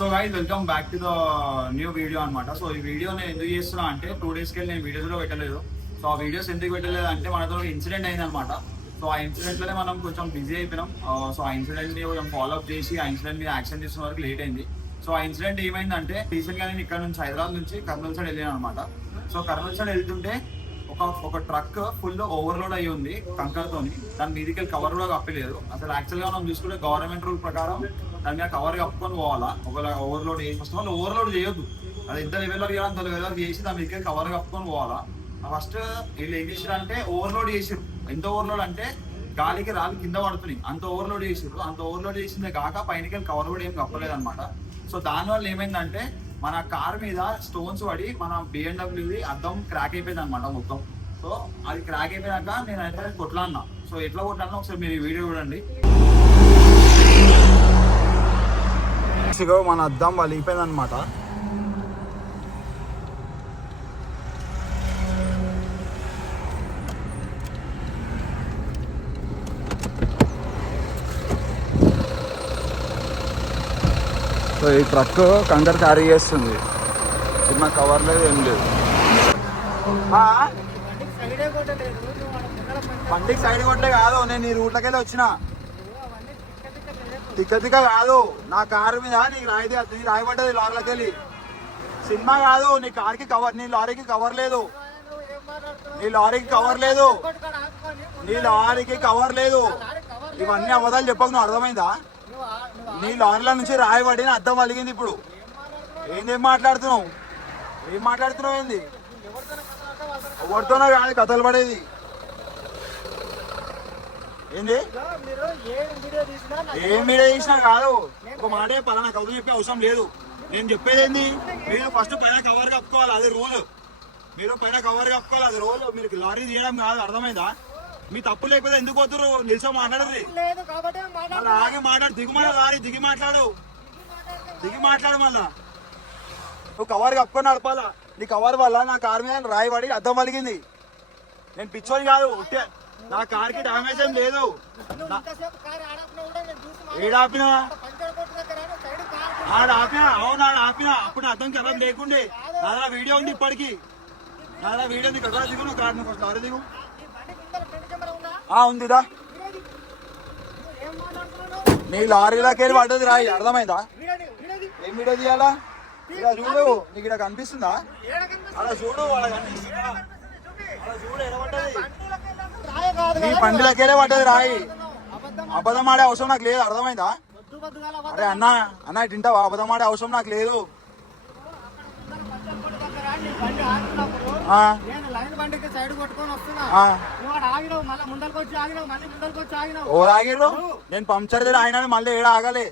So guys welcome back to the new video అనమాట. So ఈ video నేను ఎందుకు చేస్తున్నా అంటే 2 days కి నేను వీడియోస్ కూడా పెట్టలేదు. సో ఆ వీడియోస్ ఎందుకు పెట్టలేదు అంటే మనతో ఇన్సిడెంట్ అయింది అనమాట. సో ఆ ఇన్సిడెంట్ లోనే మనం కొంచెం బిజీ అయిపోయినాం. సో ఆ ఇన్సిడెంట్ ని కొంచెం ఫాలో అప్ చేసి ఆ ఇన్సిడెంట్ మీద యాక్షన్ తీసుకున్న వరకు లేట్ అయింది. సో ఆ ఇన్సిడెంట్ ఏమైందంటే రీసెంట్ గా నేను ఇక్కడ నుంచి హైదరాబాద్ నుంచి కర్నూలు సైడ్ వెళ్ళాను అనమాట. సో కర్నూలు సైడ్ వెళ్తుంటే ఒక ట్రక్ ఫుల్ ఓవర్లోడ్ అయ్యి ఉంది కంకర్తోని. దాని మీదికి కవర్ కూడా కప్పలేదు. అసలు యాక్చువల్ గా మనం చూసుకుంటే గవర్నమెంట్ రూల్ ప్రకారం దాని మీద కవర్ కప్పుకొని పోవాలా. ఒకవేళ ఓవర్లోడ్ చేసి ఫస్ట్ వాళ్ళు ఓవర్లోడ్ చేయొద్దు. అది ఎంత లెవెల్లో చేయాలి అంత లెవెల్లో చేసి దాని మీదకి కవర్ కప్పుకొని పోవాలా. ఫస్ట్ వీళ్ళు ఏం చేసారు అంటే ఓవర్లోడ్ చేసారు. ఎంత ఓవర్లోడ్ అంటే గాలికి రాళ్ళు కింద పడుతున్నాయి, అంత ఓవర్లోడ్ చేసారు. అంత ఓవర్లోడ్ చేసిందే కాక పైనకి కవర్ కూడా ఏం కప్పలేదు అనమాట. సో దానివల్ల ఏమైందంటే మన కార్ మీద స్టోన్స్ పడి మన BMW అద్దం క్రాక్ అయిపోయింది అనమాట మొత్తం. సో అది క్రాక్ అయిపోయాక నేను అయితే కొట్లాడినా. సో ఎట్లా కొట్లాడినా ఒకసారి మీరు ఈ వీడియో చూడండి. మన అద్దం వలిగిపోయింది అనమాట. సో ఈ ట్రక్ కంకర్ క్యారీ చేస్తుంది. చిన్న కవర్ లేదు, ఏం లేదు. బండికి సైడ్ కొట్టలే కాదు, నేను ఈ రూట్లకెళ్ళి వచ్చిన. తిక్క కాదు, నా కారు మీద నీకు రాయబడ్డది లారీలకెళ్ళి. సినిమా కాదు, నీ కార్కి కవర్, నీ లారీకి కవర్ లేదు. నీ లారీకి కవర్ లేదు, నీ లారీకి కవర్ లేదు. ఇవన్నీ అబద్ధాలు చెప్పకు, నువ్వు అర్థమైందా? నీ లారీల నుంచి రాయబడి అద్దం వలిగింది. ఇప్పుడు ఏం మాట్లాడుతున్నావు? ఏం మాట్లాడుతున్నావు? ఏంది ఎవరితోనో కాదు కథలు పడేది. ఏంది ఏం వీడియో తీసినా కాదు. ఒక మాటే పలానా కథలు చెప్పే అవసరం లేదు. నేను చెప్పేది ఏంది, మీరు ఫస్ట్ పైన కవర్ కప్పుకోవాలి, అది రూల్. మీరు పైన కవర్ కప్పుకోవాలి, అది రూల్. మీరు లారీ తీయడం కాదు, అర్థమైందా? మీ తప్పు లేకపోతే ఎందుకు పోతురు? నిల్చో మాట్లాడరు, ఆగి మాట్లాడు. దిగుమల లారీ దిగి మాట్లాడు, మళ్ళా. నువ్వు కవర్ కప్పుకొని నడపాలా. నీ కవర్ వల్ల నా కార్ మీద రాయబడి అద్దం వలిగింది. నేను పిచ్చోని కాదు, నా కార్ కి డామేజ్ ఏం లేదు. ఏడాపినా అవును, ఆపినా. అప్పుడు అద్దం కదం లేకుండే. నా వీడియో ఉంది, ఇప్పటికి నా వీడియో ఉంది కదా. దిగు, నువ్వు కార్ ఫస్ట్ లారీ దిగు. ఉందిదా, నీ లారీలోకి వెళ్ళి పడ్డది రాయి, అర్థమైందా? ఏం వీడియో తీయాలా? ఇలా చూడు, నీకు ఇక్కడ కనిపిస్తుందా? అలా చూడు, అలా కనిపిస్తుందా? అలా చూడు, ఎడబడ్డది నీ బండిలోకి వెళ్ళి పడ్డది రాయి. అబద్ధం ఆడే అవసరం నాకు లేదు, అర్థమైందా? అరే అన్న తింటావా? అబద్ధం ఆడే అవసరం నాకు లేదు. నేను పంక్చర్ దగ్గర ఆయన మళ్ళీ ఏడ ఆగలే,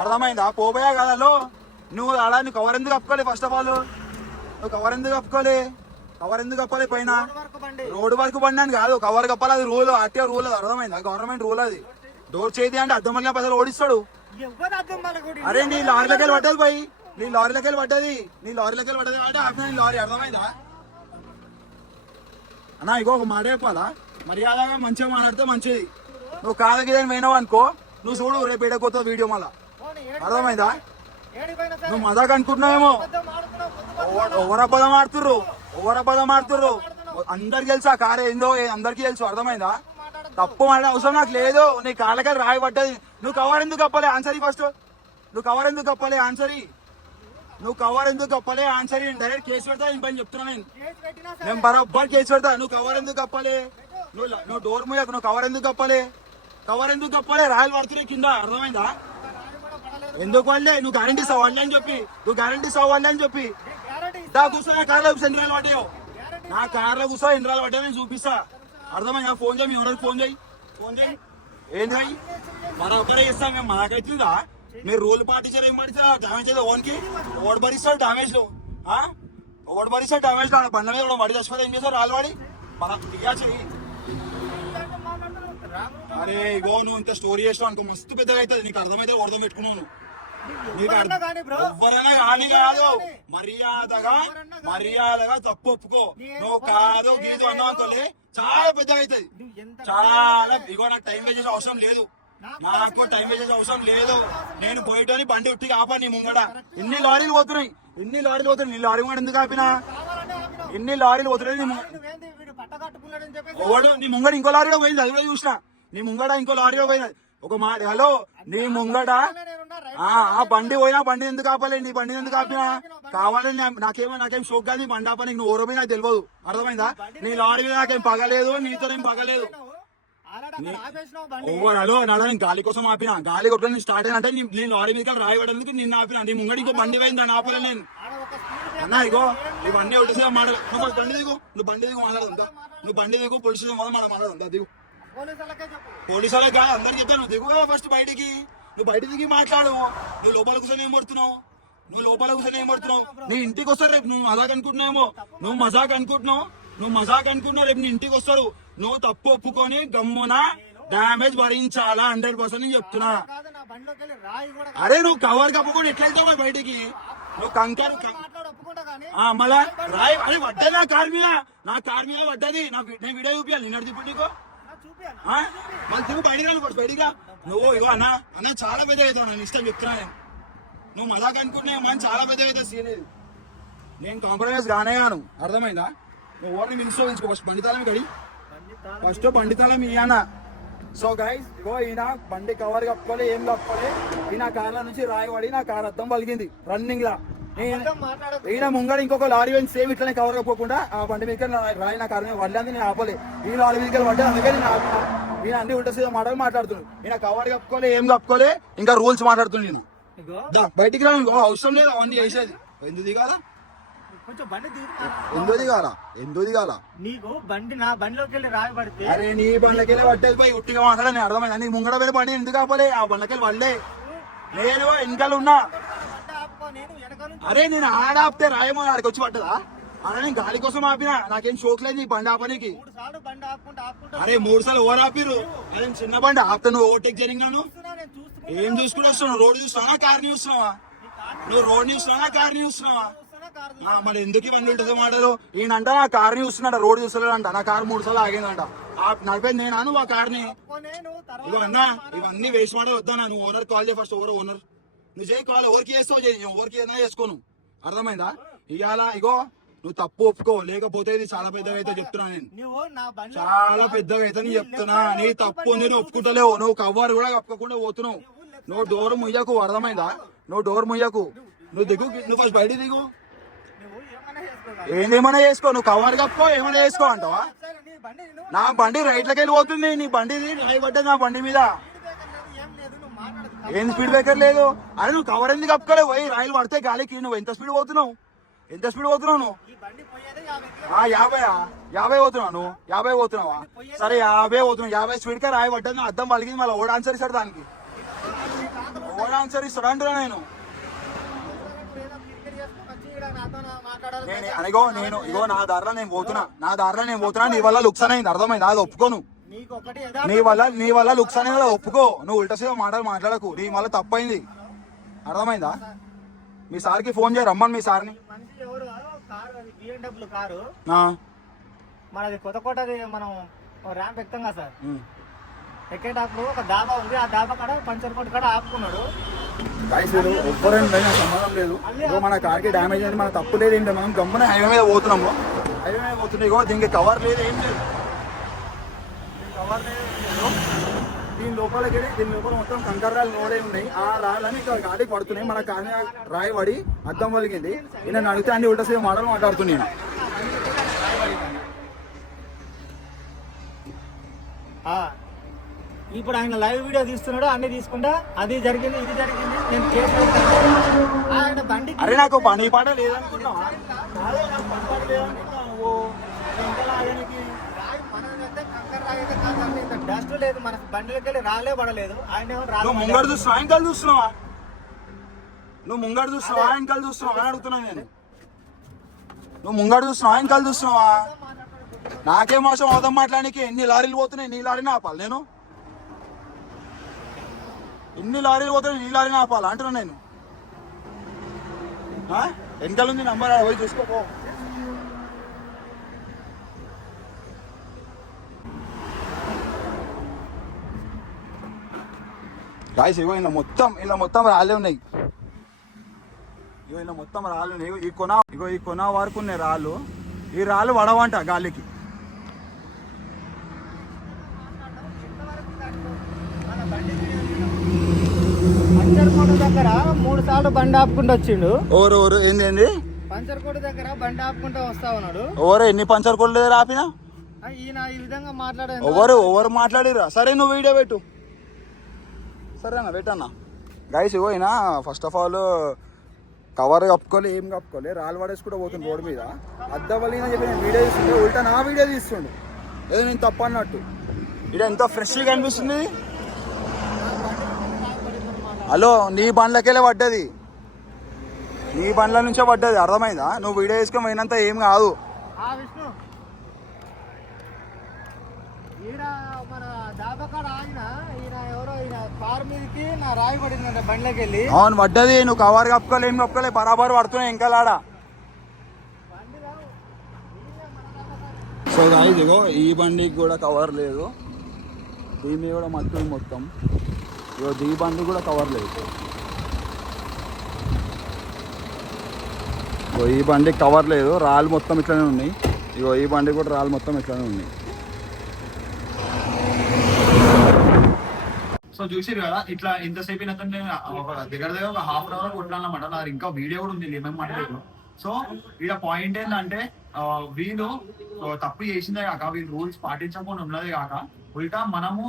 అర్థమైందా? పోబోయా కదా నువ్వు అలా. నువ్వు కవర్ ఎందుకు కప్పుకోలే? ఫస్ట్ ఆఫ్ ఆల్ నువ్వు కవర్ ఎందుకు కప్పాలి? పైన రోడ్డు వరకు బండి కాదు, కవర్ కప్పాలి. అది రూల్, ఆర్టీఓ రూల్, అది అర్థమైందా? గవర్నమెంట్ రూల్ అది. డోర్ చేతి అంటే అద్దం వల్ల పైసలు ఓడిస్తాడు. అరే నీ లారీలోకి వెళ్ళి పడ్డది పోయి, నీ లారీలోకి వెళ్ళి పడ్డది అంటే ఆపిన నీ లారీ, అర్థమైందా అన్నా? ఇగో ఒక మాట చెప్పాలా, మర్యాదగా మంచిగా మాట్లాడితే మంచిది. నువ్వు కాదకి పోయినావు అనుకో, నువ్వు చూడు రేపు ఏడకపోతావు వీడియో మళ్ళా, అర్థమైందా? నువ్వు మజాక్ అనుకుంటున్నావేమో. ఎవరు అబద్ధం ఆడుతుర్రు, అందరికి తెలుసు ఆ కారు ఏందో, అందరికీ తెలుసు, అర్థమైందా? తప్పు మాట అవసరం నాకు లేదు. నీ కాళ్ళకి రాయబడ్డది. నువ్వు కవర్ ఎందుకు కప్పాలి? Answer first. నువ్వు కవర్ ఎందుకు కప్పాలి? ఆన్సర్ డైరెక్ట్ కేసు పెడతా. నేను పని చెప్తున్నా, నేను బరాబర్ కేసు పెడతా. నువ్వు కవర్ ఎందుకు కప్పాలి? నువ్వు డోర్ మూయకు. నువ్వు కవర్ ఎందుకు కప్పాలి? రాయలు పడుతున్నాయి కింద, అర్థమైందా? ఎందుకు వాళ్ళే? నువ్వు గ్యారంటీ ఇస్తావు వాళ్ళే అని చెప్పి దా కూర్చో. నా కార్లో కూర్చో, ఎన్ని రాళ్ళు పడ్డాయో నా కార్లో కూర్చో, ఎన్ని రాళ్ళు పడ్డాయో నేను చూపిస్తా, అర్థమైందా? ఫోన్ చేయి, ఎవరికి ఫోన్ చేయి. ఏంటి బరాబరే ఇస్తాం మేము. మాకైతుందా? మీరు రూల్ పాటించారు, ఏం పాటించారు? డామేజ్ అయితే ఓన్కి ఓడి భరిస్తాడు. డామేజ్ బండ మీద మడి చచ్చిపోతే ఏం చేస్తారు? రాళ్ళు వాడి మన దిగా చెయ్యి. అరే ఇగో నువ్వు ఇంత స్టోరీ చేసావు అనుకో, మస్తు పెద్దగా అవుతుంది. నీకు అర్థమైతే ఓడదాం పెట్టుకున్నావు. ఎవరైనా కానీ కాదు, మర్యాదగా తప్పు ఒప్పుకో. నువ్వు కాదు గీదు అన్నావు అనుకోలే, చాలా పెద్దగా అవుతుంది. చాలా. ఇగో నాకు టైం వేస్ట్ చేసే అవసరం లేదు. నాకు టైం వేస్ట్ చేసే అవసరం లేదు. నేను పోయిటోని బండి ఉట్టిగా ఆపా నీ ముంగడ. ఇన్ని లారీలు పోతున్నాయి, నీ లారీ ముంగడ ఎందుకు ఆపినా? ఎన్ని లారీలు పోతున్నాయి ఓడు నీ ముంగడ ఇంకో లారీలో పోయింది, అది కూడా చూసిన. నీ ముంగడ ఇంకో లారీలో పోయింది. ఒక మాట హలో, నీ ముంగడ ఆ బండి పోయినా బండి ఎందుకు ఆపలే? నీ బండి ఎందుకు ఆపినా? కావాలని నాకేం షోక్ కాదు నీ బండి ఆపా. నీకు ఓరో పోయి నాకు తెలియదు, అర్థమైందా? నీ లారీ మీద నాకేం పగలేదు, నీతో ఏం పగలేదు. హలో నాలో నేను గాలి కోసం ఆపినా. గాలి కొట్టుకొని స్టార్ట్ అయినంటే నీ లారీ మీద రాయబడేందుకు నిన్ను ఆపినా. నీ ముంగడ ఇంకో బండి పోయింది, దాన్ని ఆపలే నేను. అన్నా ఇగో ఇవన్నీ ఒకటి మాట్లాడు. నువ్వు బండి దిగు, మాట్లాడదా? నువ్వు బండి దిగు, పోలీసులు మాట్లాడదా? దిగు. పోలీసు వాళ్ళకి కాదు, అందరికి చెప్తాను. నువ్వు దిగు ఫస్ట్ బయటికి. నువ్వు బయట దిగి మాట్లాడు. నువ్వు లోపల కూర్చొని ఏం పడుతున్నావు? నీ ఇంటికి వస్తారు రేపు. నువ్వు మజాక్ అనుకుంటున్నావేమో, నువ్వు మజాక్ అనుకుంటున్నావు. రేపు నీ ఇంటికి వస్తారు. నువ్వు తప్పు ఒప్పుకొని గమ్మున డ్యామేజ్ భరించాలా 100% నేను చెప్తున్నా. అరే నువ్వు కవర్ కప్పుకొని ఎట్లయితావు బయటికి? నువ్వు కంకర్ మళ్ళా రాయి. అరే పడ్డది నా కార్ మీద పడ్డది. నేను వీడియో చూపించాలి. నిన్నటి తిప్పు నీకు మళ్ళీ తిరుగు బయటికి రా. నువ్వు ఇగో అన్న చాలా పెద్ద అవుతావు. నేను ఇష్టం చెప్తున్నా. నువ్వు మజాక్ అనుకుంటున్నావు మనం చాలా పెద్ద అవుతా సీన్ ఇది. నేను కాంప్రమైజ్ కానే కాను, అర్థమైందా? నువ్వు ఓవర్ని పిలుచుకో. ఫస్ట్ బండితాళం గడి, ఫస్ట్ బండితాళం ఇయ్యానా. సో గైస్ ఇగో ఈయన బండి కవర్ కప్పుకోలే, ఏం కప్పుకోలే. ఈయన కార్ల నుంచి రాయబడి నా కార్ అద్దం పలిగింది రన్నింగ్ లా. ఈయన ముంగడ ఇంకొక లారీ పోయింది, సేమ్ ఇట్లనే కవర్ కప్పుకోకుండా ఆ బండి మీద రాయి నా కార్ మీద పడలేదు. నేను ఆపలే. ఈ లారీ మీద పడ్డా, అందుకే నేను ఆపిన. ఈయన అన్ని ఉల్టా మాటలు మాట్లాడుతున్నాడు. ఈయన కవర్ కప్పుకోలే, ఏం కప్పుకోలే, ఇంకా రూల్స్ మాట్లాడుతున్నాడు. నేను బయటికి రా, అవసరం లేదు అవన్నీ చేసేది. ఎందుకు దిగాలా? ఎందుకు దిగాల? నీకు బండి నా బండిలోకి వెళ్ళి రాయబడితే అరే నీ బండ్లకి వెళ్ళి పట్టేది పోయి ఉట్టిగా మాట్లాడని అర్థమైందా? నీ ముంగడ వెళ్ళి బండి ఎందుకు ఆపలే? ఆ బండ్లకి వెళ్ళి పడలే. నేను వెనకాల ఉన్నా. అరే నేను ఆడాపితే రాయమో ఆడికి వచ్చి పట్టదా? అరే నేను గాలి కోసం ఆపినా, నాకేం షోక్ లేదు నీ బండి ఆపనికి. అరే 3 సార్లు ఓవర్ ఆపిరు. అదే చిన్న బండి ఆపితే నువ్వు ఓవర్టేక్ జరిగినాను. ఏం చూసుకుని వస్తున్నావు? రోడ్ చూస్తున్నావా, కార్ చూస్తున్నావా? నువ్వు రోడ్ చూస్తున్నావా, కార్ చూస్తున్నావా? మరి ఎందుకు ఇవన్నీ ఉంటుంది మాటలు? ఈయనంట నా కార్ ని చూస్తున్నాడు, రోడ్ చూస్తలేడంట. నా కార్ 3 సార్లు ఆగిందంట. నడిపోయింది నేను ఆ కార్ ని. ఇవన్నా ఇవన్నీ వేస్ట్ మాటలు వద్దానా? నువ్వు ఓనర్ కాల్ చేయ ఫస్ట్. ఓనర్ నువ్వు చేయి కాల్. ఎవరికి చేస్తావు చేయి, ఎవరికి ఏదైనా చేసుకోను, అర్థమైందా? ఇవాళ ఇగో నువ్వు తప్పు ఒప్పుకో, లేకపోతే ఇది చాలా పెద్దగా అయితే చెప్తున్నా. నేను చాలా పెద్దగా అయితే నీ చెప్తున్నా. నీ తప్పు నేను ఒప్పుకుంటలేవు. నువ్వు కవ్వరు కూడా కప్పుకోకుండా పోతున్నావు. నువ్వు డోర్ ముయ్యకు, అర్థమైందా? నువ్వు డోర్ ముయ్యకు. నువ్వు దిగు, నువ్వు ఫస్ట్ బయట దిగు. ఏమన్నా చేసుకో, నువ్వు కవర్ కప్పుకో, ఏమైనా చేసుకో అంటావా? నా బండి రైట్లకి వెళ్ళి పోతుంది. నీ బండిది రాయి పడ్డది నా బండి మీద. ఏం స్పీడ్ బ్రేకర్ లేదు. అరే నువ్వు కవర్ ఎందుకు కప్పుకోలే? పోయి రాయిలు పడితే గాలికి. నువ్వు ఎంత స్పీడ్ పోతున్నావు నువ్వు? 50 పోతున్నావు నువ్వు? 50 పోతున్నావా? సరే 50 పోతున్నావు. 50 స్పీడ్ కే రాయి పడ్డది, నా అద్దం పలిగింది. మళ్ళీ ఓడ ఆన్సర్ ఇస్తాడు దానికి. ఓడ ఆన్సర్ ఇస్తాడు అంటున్నా నేను. ఇగో నా దారిలో నేను పోతున్నా. నీ వల్ల లుక్స్ అనేది అర్థమైంది, అది ఒప్పుకోను. నీ వల్ల లుక్స్ అనేది ఒప్పుకో. నువ్వు ఉల్టా సీదా మాటలు మాట్లాడకు. నీ వల్ల తప్పైంది, అర్థమైందా? మీ సార్కి ఫోన్ చేయ, రమ్మని మీ సార్ని. మనది కొత్తకోటది, మనం ర్యాంప్ ఎక్కుతాం కదా సార్. ఎక్కేటప్పుడు ఒక డాబా ఉంది, ఆ డాబా కాడ పంచర్ కొట్టు కాడ ఆపుకున్నాడు. ఎవ్వరైనా సంబంధం లేదు. మన కార్కి డ్యామేజ్ అయింది, మన తప్పు లేదు. ఏంటంటే మనం గమ్మున హైవే మీద పోతున్నాము. ఇగో దీనికి కవర్ లేదు, ఏం లేదు. దీని లోపల మొత్తం కంకర రాళ్ళు నోడే ఉన్నాయి. ఆ రాళ్ళని ఇక్కడ గాడికి పడుతున్నాయి. మన కార్ రాయి పడి అద్దం పలిగింది. నేను అడిగితే అన్ని ఉల్టా సేపు మాటలు మాట్లాడుతున్నాను. ఇప్పుడు ఆయన లైవ్ వీడియో తీస్తున్నాడు, అన్ని తీసుకుంటా. అది జరిగింది, ఇది జరిగింది, నేను ఆయన బండి. అరే నాకు పని పాట లేదనుకున్నావా? డస్ట్ లేదు, మన బండిలోకి వెళ్ళి రాలే పడలేదు. ఆయన ముంగడు చూస్తున్నావా, వెనకాల చూస్తున్నావా? నువ్వు ముంగడు చూస్తున్నావా, వెనకాల చూస్తున్నావా అని అడుగుతున్నాను నేను. నువ్వు ముంగడు చూస్తున్నావా, వెనకాల చూస్తున్నావా? నాకేం అవసరం అవుతాం మాట్లాడానికి? ఎన్ని లారీలు పోతున్నాయి, నీ లారీని ఆపాలి నేను? ఎన్ని లారీలు పోతున్నాయి, నీ లారీని ఆపాలి అంటున్నా నేను. వెనకాల ఉంది నంబర్, పోయి చూసుకోపో. గాయస్ ఇగో ఇలా మొత్తం రాళ్ళే ఉన్నాయి. ఇగో ఇలా మొత్తం రాళ్ళు ఉన్నాయి. ఈ కొన వరకు ఉన్నాయి రాళ్ళు. ఈ రాళ్ళు వడవంట గాలికి. పంచర్కోట దగ్గర 3 సార్లు బండి ఆపుకుంటూ వచ్చిండు. ఓరు ఏంది పంచర్కోట దగ్గర బండి ఆపుకుంటూ వస్తా ఉన్నాడు. ఎన్ని పంచర్ కొట్లు ఆపినా ఈయన ఈ విధంగా మాట్లాడారు. ఎవరు మాట్లాడిరా? సరే నువ్వు వీడియో పెట్టు. సరేనా పెట్టన్నా. గైస్ ఇగో ఈయన ఫస్ట్ ఆఫ్ ఆల్ కవర్ కప్పుకోలే, ఏం కప్పుకోలే, రాళ్ళు పడేసుకుంటూ పోతుంది రోడ్డు మీద. అద్దవలిన చెప్పి నేను వీడియో తీస్తుండే, ఉల్టా నా వీడియో తీస్తుండు. ఏదో నేను తప్పు అన్నట్టు. ఇక్కడ ఎంతో ఫ్రెష్గా కనిపిస్తుంది. హలో, నీ బండ్లకెళ్ళే పడ్డది, నీ బండ్ల నుంచే పడ్డది, అర్థమైందా? నువ్వు వీడియో తీసుకొని పోయినంత ఏం కాదు. విష్ణు ఈడ మన దాబకాడ ఆగిన ఈయన ఎవరో ఈయన కారు మీదకి నా రాయి పడిందంట బండ్లకి వెళ్ళి. అవును పడ్డది. నువ్వు కవర్ కప్పుకోలే, ఏం కప్పుకోలే, బరాబర్ పడుతున్నాయి ఇంకా లాడా. సో గాయ్స్ ఇగో ఈ బండికి కూడా కవర్ లేదు, దీని మీద కూడా మట్టి మొత్తం. ఇగో ఈ బండి కూడా కవర్ లేదు. ఇగో ఈ బండికి కవర్ లేదు, రాళ్ళు మొత్తం ఇట్లనే ఉన్నాయి. ఇగో ఈ బండి కూడా రాళ్ళు మొత్తం ఇట్లనే ఉన్నాయి. సో చూసారు కదా, ఇట్లా ఇంతసేపు అయినాకంటే దగ్గర ఒక హాఫ్ అన్ అవర్ కొట్లాడనమాట. నాకు ఇంకా వీడియో కూడా ఉంది ఏమేమి మాట్లాడలేదు. సో ఇక్కడ పాయింట్ ఏంటంటే వీళ్ళు తప్పు చేసిందే కాక, వీళ్ళు రూల్స్ పాటించకుండా ఉన్నదే కాక, ఉల్టా మనము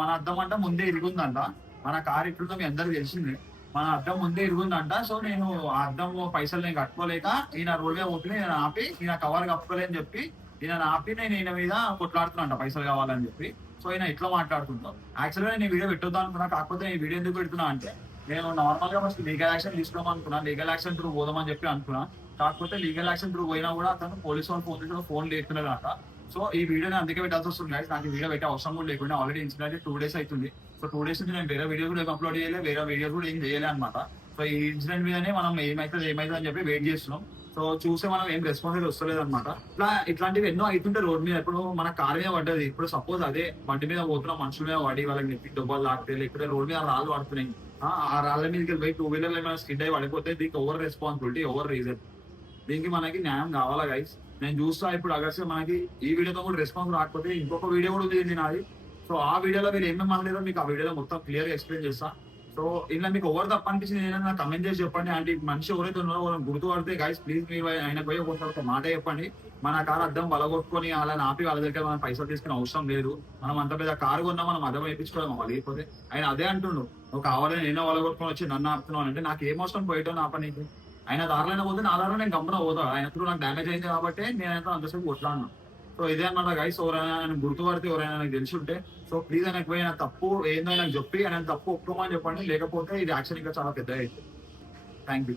మన అద్దం అంట ముందే ఇరుగుందంట. మన కార్ ఇట్లుందో మీ అందరికి తెలిసింది, మన అద్దం ముందే ఇరుగుందంట. సో నేను ఆ అద్దం పైసలు నేను కట్టుకోలేక ఈయన రోడ్ మీద పోతుంది, నేను ఆపి ఈయన కవర్ కప్పుకోలేని చెప్పి ఈయన ఆపి నేను ఈయన మీద కొట్లాడుతున్నా పైసలు కావాలని చెప్పి. సో ఈయన ఇట్లా మాట్లాడుతుంటాం. యాక్చువల్గా నేను వీడియో పెట్టొద్దాం అనుకున్నా, కాకపోతే ఈ వీడియో ఎందుకు పెడుతున్నా అంటే నేను నార్మల్ గా ఫస్ట్ లీగల్ యాక్షన్ తీసుకోదాం అనుకున్నా, లీగల్ యాక్షన్ త్రూ పోదామని చెప్పి అనుకున్నా. కాకపోతే లీగల్ యాక్షన్ త్రూ పోయినా కూడా అతను పోలీసు వాళ్ళు ఫోన్ లేకున్నారు అంట. సో ఈ వీడియోని అందుకే పెట్టాల్సి వస్తుంది. నాకు ఈ వీడియో పెట్టే అవసరం కూడా లేకుండా ఆల్రెడీ ఇన్సిడెంట్ 2 days అవుతుంది. సో 2 days నుంచి నేను వేరే వీడియో కూడా అప్లోడ్ చేయలేదు, వేరే వీడియోస్ కూడా ఏం చేయలే అనమాట. సో ఈ ఇన్సిడెంట్ మీదనే మనం ఏమైతుంది అని చెప్పి వెయిట్ చేస్తున్నాం. సో చూసే మనం ఏం రెస్పాన్స్ వస్తలేదు అనమాట. ఇట్లాంటివి ఎన్నో అవుతుంటే రోడ్ మీద. ఇప్పుడు మన కార్ మీద పడ్డది, ఇప్పుడు సపోజ్ అదే బండి మీద పోతున్నా మనుషుల మీద పడి వాళ్ళకి నెప్పి డబ్బాలు లాగితే, లేకపోతే రోడ్ మీద రాళ్ళు పడుతున్నాయి, ఆ రాళ్ళ మీదకి పోయి 2 wheeler ఏమైనా స్కిడ్ అయి పడిపోతే దీనికి ఓవర్ రెస్పాన్సిబిలిటీ, ఓవర్ రీజన్. దీనికి మనకి న్యాయం కావాలా గైస్? నేను చూస్తా ఇప్పుడు అగర్స్ మనకి ఈ వీడియోతో కూడా రెస్పాన్స్ రాకపోతే ఇంకొక వీడియో కూడా ఉంది నాది. సో ఆ వీడియోలో మీరు ఏమేమి అనలేదో మీకు ఆ వీడియోలో మొత్తం క్లియర్ గా ఎక్స్ప్లెయిన్ చేస్తా. సో ఇలా మీకు ఎవరు తప్ప అనిపించింది ఏదైనా కమెంట్ చేసి చెప్పండి. అంటే మనిషి ఎవరైతే ఉన్నారో వాళ్ళని గుర్తుపడితే గైస్ ప్లీజ్ మీరు ఆయన పోయి ఒక మాట చెప్పండి. మన కారు అద్దం బలగొట్టుకొని అలా ఆపి వాళ్ళ దగ్గర మనం పైసలు తీసుకునే అవసరం లేదు. మనం అంత పెద్ద కారు కొన్నా మనం అద్దం వేయించుకోవడం లేకపోతే ఆయన అదే అంటుండు, నువ్వు కావాలని నేనే బలగొట్టుకొని వచ్చి నన్ను ఆపుతున్నావు అంటే నాకు ఏం అవసరం పోయటం ఆప నీకు. ఆయన దారిలోనే పోతే నా దారిలో నేను గమ్మున పోతా. ఆయన త్రూ నాకు డ్యామేజ్ అయింది కాబట్టి నేను అంతసేపు కొట్లాడినా. సో ఇదే అన్నమాట గైస్. ఎవరైనా ఆయన గుర్తుపడితే, ఎవరైనా నాకు తెలిసి ఉంటే సో ప్లీజ్ ఆయనకు పోయి ఆయన తప్పు ఏందో ఆయనకు చెప్పి ఆయన తప్పు ఒప్పుకోమని చెప్పండి. లేకపోతే ఇది యాక్షన్ ఇంకా చాలా పెద్దగా అవుతుంది. Thank you.